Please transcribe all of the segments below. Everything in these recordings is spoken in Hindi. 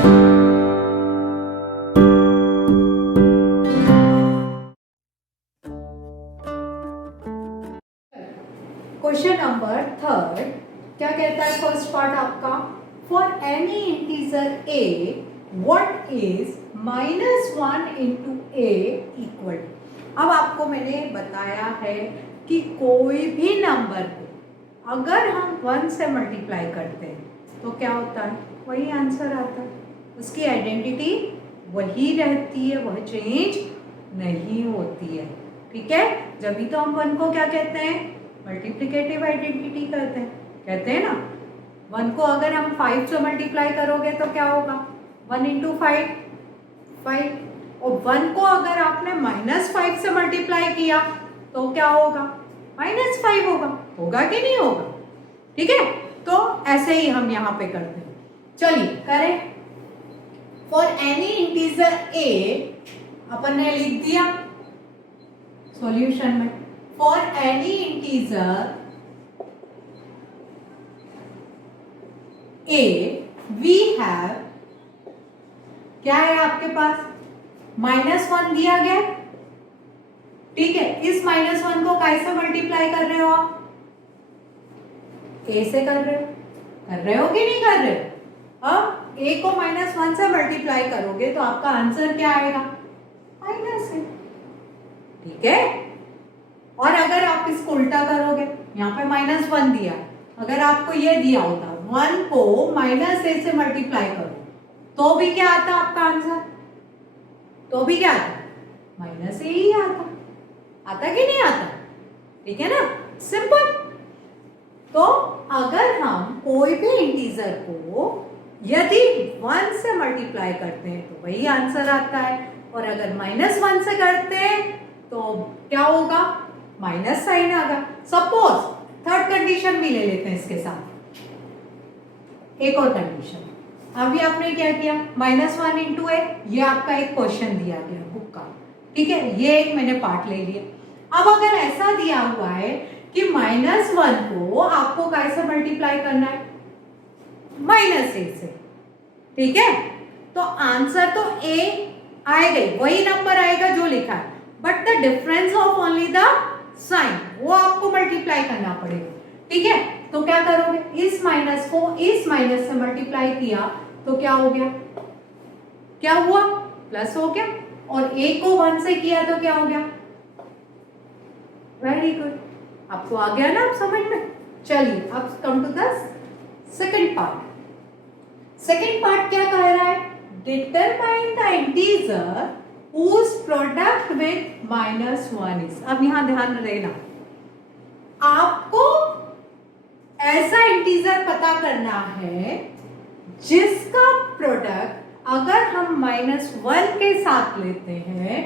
क्वेश्चन नंबर 3 क्या कहता है फर्स्ट पार्ट आपका, for any integer a what is -1 into A equal. अब आपको मैंने बताया है कि कोई भी नंबर को अगर हम 1 से मल्टीप्लाई करते हैं तो क्या होता है, वही आंसर आता है, उसकी आइडेंटिटी वही रहती है, वह चेंज नहीं होती है। ठीक है, जब भी तो हम 1 को क्या कहते हैं, मल्टीप्लिकेटिव आइडेंटिटी कहते हैं ना। 1 को अगर हम 5 से मल्टीप्लाई करोगे तो क्या होगा, 1 इंटू 5 5, और 1 को अगर आपने -5 से मल्टीप्लाई किया तो क्या होगा, -5 होगा कि नहीं होगा। ठीक है, तो ऐसे ही हम यहाँ पे करते हैं। चलिए करें, फॉर एनी इंटीजर ए अपन ने लिख दिया सॉल्यूशन में, for any integer A V have, क्या है आपके पास, -1 दिया गया। ठीक है, इस -1 को कैसे मल्टीप्लाई कर रहे हो आप, ए से कर रहे हो कि नहीं कर रहे हो। अब ए को -1 से मल्टीप्लाई करोगे तो आपका आंसर क्या आएगा, माइनस है। ठीक है, और अगर आप इसको उल्टा करोगे, यहाँ पे -1 दिया, अगर आपको ये दिया होता 1 को -a से मल्टीप्लाई करो तो भी क्या आता आपका आंसर, तो भी क्या आता, -a ही आता कि नहीं आता। ठीक है ना, सिंपल। तो अगर हम कोई भी इंटीजर को यदि 1 से मल्टीप्लाई करते हैं तो वही आंसर आता है, और अगर -1 से करते हैं तो क्या होगा, माइनस साइन आएगा। सपोज थर्ड कंडीशन भी ले लेते हैं इसके साथ, एक और कंडीशन। अभी आपने क्या किया, -1 इंटू ए, ये आपका एक क्वेश्चन दिया गया बुक का। ठीक है, ये एक मैंने पार्ट ले लिया। अब अगर ऐसा दिया हुआ है कि -1 को आपको कैसे मल्टीप्लाई करना है, -a से। ठीक है, तो आंसर तो a आएगा, वही नंबर आएगा जो लिखा है, but the difference of only the sign, वो आपको मल्टीप्लाई करना पड़ेगा। ठीक है, तो क्या करोगे, इस माइनस को इस माइनस से मल्टीप्लाई किया तो क्या हो गया, क्या हुआ, प्लस हो गया, और a को 1 से किया तो क्या हो गया, वेरी गुड, आपको आ गया ना, आप समझ में। चलिए अब come to the second part. Second part क्या कह रहा है, determine the integer whose product with -1 is। अब यहां ध्यान देना, आपको ऐसा इंटीजर पता करना है जिसका प्रोडक्ट अगर हम -1 के साथ लेते हैं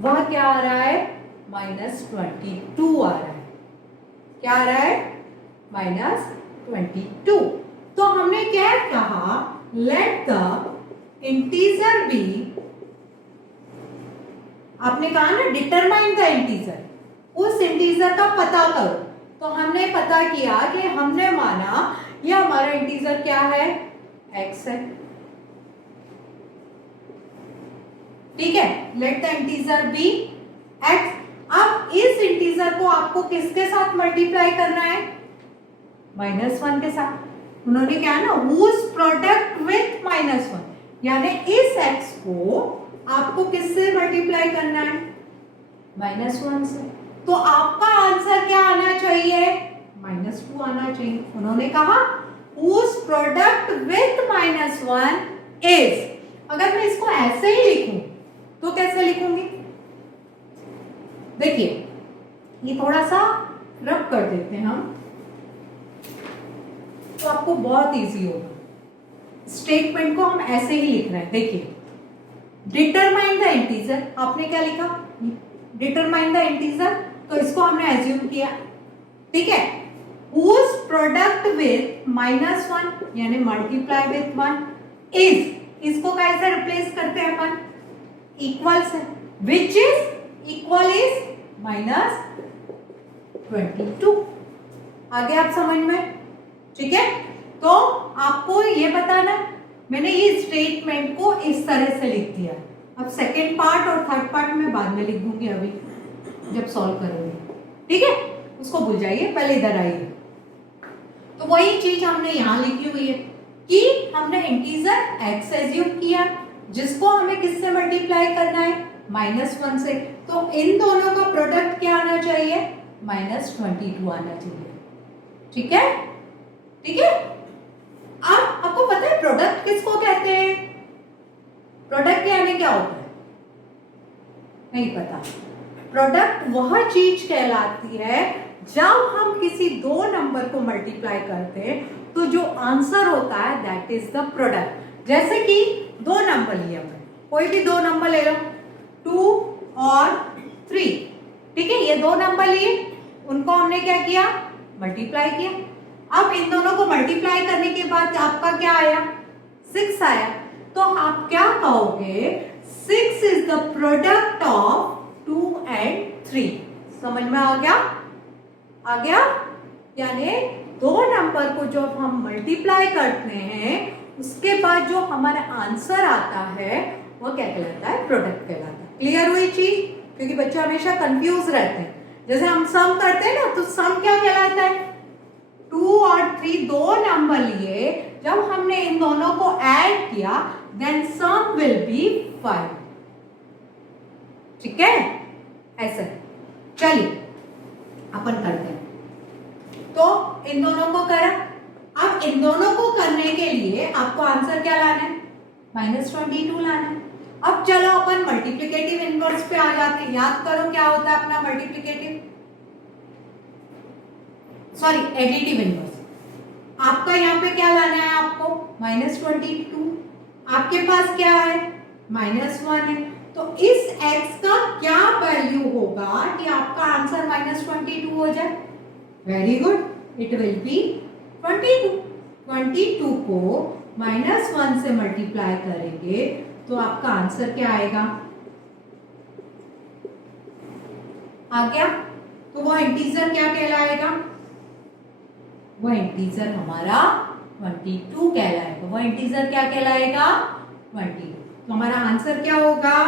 वह क्या आ रहा है, -22 आ रहा है। क्या आ रहा है, -22। तो हमने क्या कहा, लेट द इंटीजर बी, आपने कहा ना डिटरमाइन द इंटीजर, उस इंटीजर का पता करो। तो हमने पता किया कि हमने माना ये हमारा इंटीजर क्या है, x है। ठीक है, let the integer be x। अब इस इंटीजर को आपको किसके साथ मल्टीप्लाई करना है, -1 के साथ। उन्होंने क्या ना, whose प्रोडक्ट विथ -1, यानी इस x को आपको किससे मल्टीप्लाई करना है, -1 से। तो आपका आंसर क्या आना चाहिए, -2 आना चाहिए। उन्होंने कहा whose प्रोडक्ट विथ -1 is। अगर मैं इसको ऐसे ही लिखूं तो कैसे लिखूंगी, देखिए ये थोड़ा सा रब कर देते हैं हम, तो आपको बहुत इजी होगा। स्टेटमेंट को हम ऐसे ही लिख रहे हैं, देखिए डिटरमाइन द इंटीजर, आपने क्या लिखा, डिटरमाइन द इंटीजर, तो इसको हमने एज्यूम किया। ठीक है, whose प्रोडक्ट विथ -1 यानी मल्टीप्लाई विथ 1 इज, इसको कैसे रिप्लेस करते हैं अपन, इक्वल से, विच इज इक्वल इज -22। आगे आप समझ में। ठीक है, तो आपको ये बताना मैंने ये स्टेटमेंट को इस तरह से लिख दिया। अब सेकेंड पार्ट और थर्ड पार्ट मैं बाद में लिख दूंगी, अभी जब सॉल्व करूंगी, ठीक है। उसको भूल जाइए, पहले इधर आइए। तो वही चीज हमने यहाँ लिखी हुई है कि हमने इंटीजर x एज्यूम किया, जिसको हमें किससे मल्टीप्लाई करना है, -1 से। तो इन दोनों का प्रोडक्ट क्या आना चाहिए, -22 आना चाहिए, ठीक है, ठीक है। अब आपको पता है प्रोडक्ट किसको कहते हैं, प्रोडक्ट यानी क्या होता है, नहीं पता। प्रोडक्ट वह चीज कहलाती है जब हम किसी दो नंबर को मल्टीप्लाई करते हैं तो जो आंसर होता है दैट इज द प्रोडक्ट। जैसे कि दो नंबर लिए हमने, कोई भी दो नंबर ले लो, 2 और 3, ठीक है। ये दो नंबर लिए, उनको हमने क्या किया, मल्टीप्लाई किया। अब इन दोनों को मल्टीप्लाई करने के बाद आपका क्या आया, 6 आया। तो आप क्या कहोगे, 6 is the product of 2 and 3। समझ में आ गया, आ गया। यानी दो नंबर को जब हम मल्टीप्लाई करते हैं उसके बाद जो हमारा आंसर आता है वो क्या कहलाता है, प्रोडक्ट कहलाता है। क्लियर हुई चीज, क्योंकि बच्चे हमेशा कंफ्यूज रहते हैं। जैसे हम सम करते हैं ना, तो सम क्या कहलाता है, 2 और 3 दो नंबर लिए, जब हमने इन दोनों को ऐड किया देन सम विल बी 5, ठीक है, ऐसे। चलिए अपन करते हैं। तो इन दोनों को करा। अब इन दोनों को करने के लिए आपको आंसर क्या लाना है, -22 लाना है। अब चलो अपन मल्टीप्लिकेटिव इनवर्स पे आ जाते हैं। याद करो क्या होता है अपना मल्टीप्लिकेटिव, सॉरी एडिटिव इनवर्स। आपका यहाँ पे क्या लाना है, आपको -22। आपके पास क्या है, -1 है। तो इस x का क्या वैल्यू होगा कि आपका आंसर -22 हो जाए, very good, it will be 22। 22 को -1 से मल्टीप्लाई करेंगे तो आपका आंसर क्या आएगा, आ गया। तो वो इंटीजर क्या कहलाएगा, वो इंटीजर हमारा 22 कहलाएगा। वो इंटीजर क्या कहलाएगा, 22। तो हमारा आंसर क्या होगा,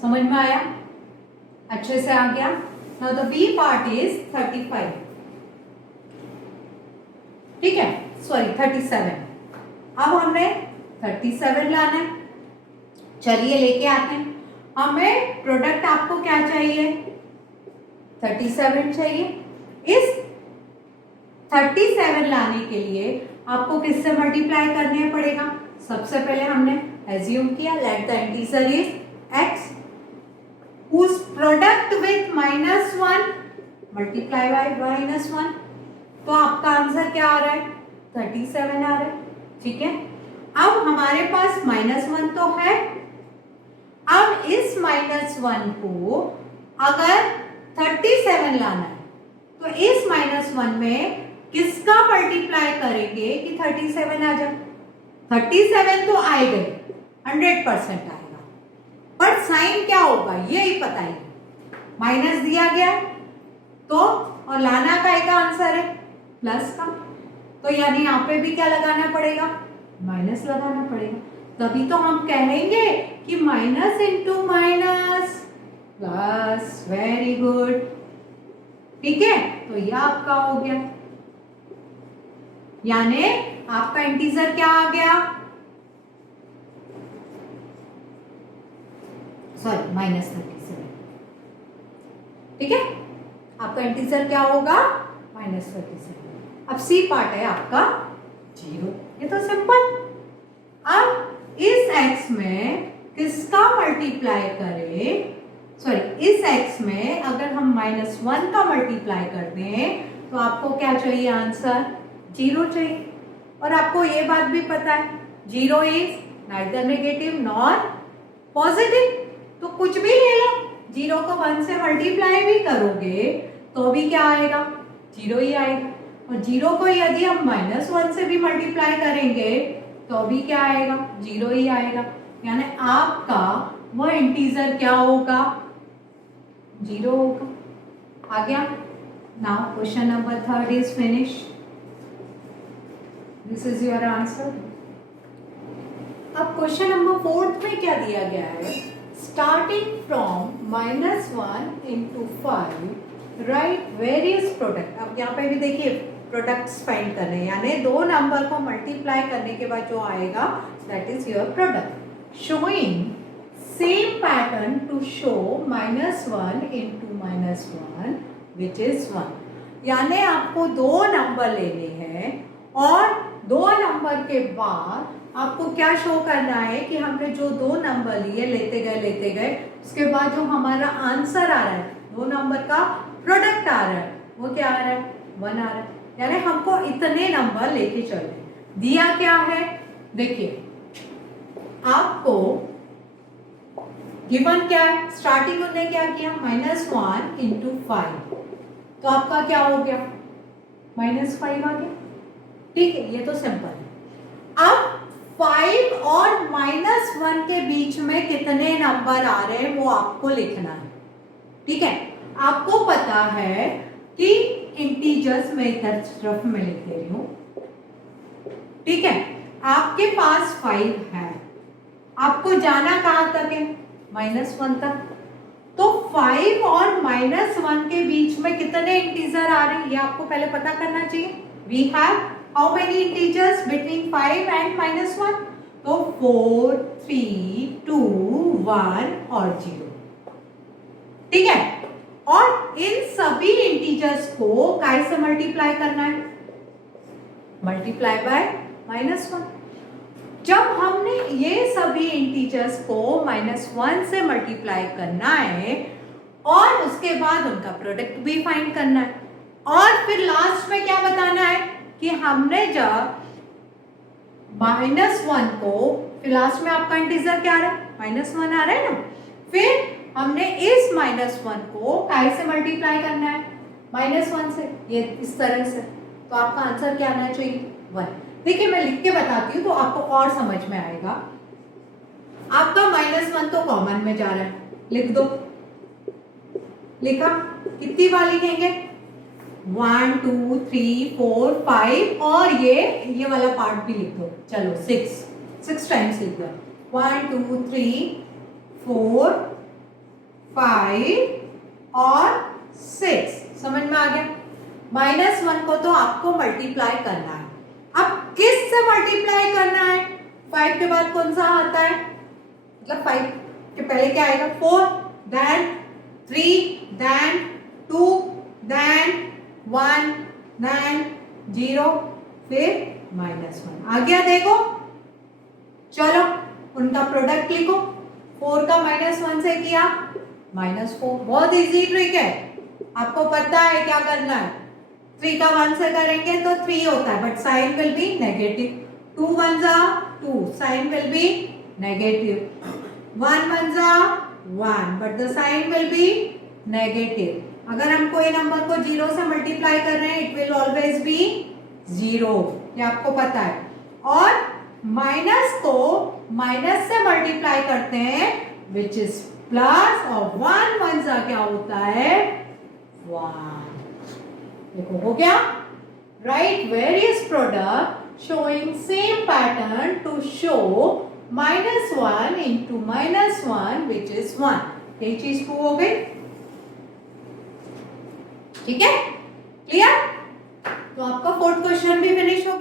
समझ में आया, अच्छे से आ गया। Now the B part is 35, ठीक है, सॉरी 37। अब हमने 37 लाना है, चलिए लेके आते हैं। हमें प्रोडक्ट आपको क्या चाहिए, 37 चाहिए। इस 37 लाने के लिए आपको किससे मल्टीप्लाई करने पड़ेगा, सबसे पहले हमने एज्यूम किया late the integer is x, whose product with -1 multiply by -1। तो आपका आंसर क्या आ रहा है, 37 आ रहा है, ठीक है। अब हमारे पास -1 तो है। अब इस -1 को अगर 37 लाना है तो इस -1 में किसका मल्टीप्लाई करेंगे कि 37 आ जाए। 37 तो आएगा, 100% आएगा, पर साइन क्या होगा यही पता है, माइनस दिया गया तो, और लाना का एक आंसर है प्लस का, तो यानी यहाँ पे भी क्या लगाना पड़ेगा, माइनस लगाना पड़ेगा। तभी तो हम कहेंगे कि minus into minus plus, very good, ठीक है। तो यह आपका हो गया, यानी आपका इंटीजर क्या आ गया, सॉरी -37, ठीक है। आपका इंटीजर क्या होगा, -37। अब सी पार्ट है आपका 0, ये तो सिंपल। अब इस x में किसका मल्टीप्लाई करें, सॉरी इस x में अगर हम -1 का मल्टीप्लाई कर दें तो आपको क्या चाहिए, आंसर 0 चाहिए। और आपको ये बात भी पता है 0 is neither negative nor positive, तो कुछ भी ले लो, 0 को 1 से मल्टीप्लाई भी करोगे तो भी क्या आएगा, 0 ही आएगा। और 0 को यदि हम -1 से भी मल्टीप्लाई करेंगे तो भी क्या आएगा, 0 ही आएगा। यानी आपका वो इंटीजर क्या होगा, 0 होगा। आ गया। Now question number 3 is finish, this is your answer. अब क्वेश्चन नंबर 4 में क्या दिया गया है, starting from -1 into 5 right various product. अब यहाँ पे भी देखिए प्रोडक्ट्स फाइंड करने हैं, यानी दो नंबर को मल्टीप्लाई करने के बाद जो आएगा that is your product. Showing same pattern to show -1 into -1 which is 1। यानी आपको दो नंबर लेने हैं और दो नंबर के बाद आपको क्या शो करना है कि हमने जो दो नंबर लिए लेते गए, उसके बाद जो हमारा आंसर आ रहा है, दो नंबर का प्रोडक्ट आ रहा है, वो क्या आ रहा है, 1 आ रहा है। यानी हमको इतने नंबर लेके चलने। दिया क्या है, देखिए आपको गिवन क्या है, स्टार्टिंग उन्होंने क्या किया, -1 into 5, तो आपका क्या हो गया, -5 आ गया। ठीक है, ये तो सिंपल है। अब 5 और -1 के बीच में कितने नंबर आ रहे हैं वो आपको लिखना है। ठीक है, आपको पता है कि इंटीजर्स में इधर तरफ में लिख दे रही हूं। ठीक है, आपके पास 5 है, आपको जाना कहां तक है, -1 तक। तो 5 और -1 के बीच में कितने इंटीजर आ रहे हैं ये आपको पहले पता करना चाहिए। We have how many integers between 5 and -1, तो 4, 3, 2, 1 और 0। ठीक है, और इन सभी इंटीजर्स को काय से मल्टीप्लाई करना है, मल्टीप्लाई बाय -1। जब हमने ये सभी इंटीजर्स को -1 से मल्टीप्लाई करना है और उसके बाद उनका प्रोडक्ट भी फाइंड करना है, और फिर लास्ट में क्या बताना है कि हमने जब -1 को, फिर लास्ट में आपका इंटीजर क्या आ रहा है, -1 आ रहा है ना, फिर हमने इस -1 को काय से मल्टीप्लाई करना है, -1 से, ये इस तरह से, तो आपका आंसर क्या आना चाहिए, 1। देखिए मैं लिख के बताती हूँ तो आपको और समझ में आएगा। आपका -1 तो कॉमन में जा रहा है, लिख दो, लिखा, कितनी बार लिखेंगे, 1 2 3 4 5, और ये वाला पार्ट भी लिख दो, चलो 6 टाइम्स लिख दो, 1 2 3 4 5 और 6। समझ में आ गया। -1 को तो आपको मल्टीप्लाई करना है। अब किस से मल्टीप्लाई करना है, 5 के बाद कौन सा आता है, मतलब 5 के पहले क्या आएगा, 4, then 3, then 2, then 1, then 0, फिर -1 आ गया। देखो चलो उनका प्रोडक्ट लिखो, 4 का -1 से किया -4, बहुत इजी ट्रिक है, आपको पता है क्या करना है। 3 का 1 से करेंगे तो 3 होता है, but sign will be negative. 2 1 जा 2, साइन विल बी नेगेटिव। 1 1 जा 1, but the sign will be negative. अगर हम कोई नंबर को 0 से मल्टीप्लाई कर रहे हैं, इट विल ऑलवेज बी 0, ये आपको पता है। और माइनस को माइनस से मल्टीप्लाई करते हैं, विच इज प्लस, और 1 1 जा क्या होता है, 1। देखो हो गया। Right various product showing same pattern to show -1 into -1 which is 1। यही चीज प्रूव हो गई। ठीक है, क्लियर। तो आपका 4th क्वेश्चन भी फिनिश हो गया।